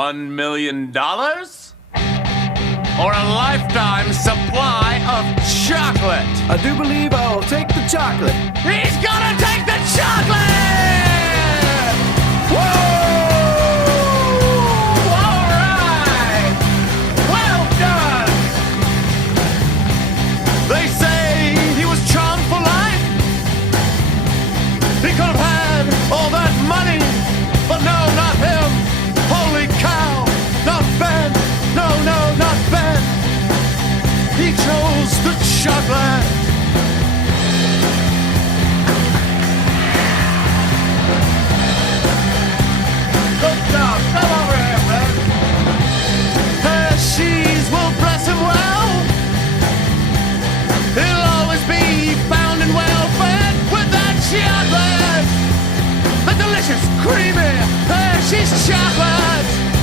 $1 million? Or a lifetime supply of chocolate? I do believe I'll take the chocolate. He's gonna take the chocolate! Woo! All right! Well done! They say he was charmed for life. He could have had all that money, but no, not him. Holy cow! Not Ben! No, not Ben! He chose the chocolate! Good job! Come over here, Ben! Hershey's will bless him well. He'll always be found and well fed with that chocolate! The delicious, creamy Hershey's chocolate!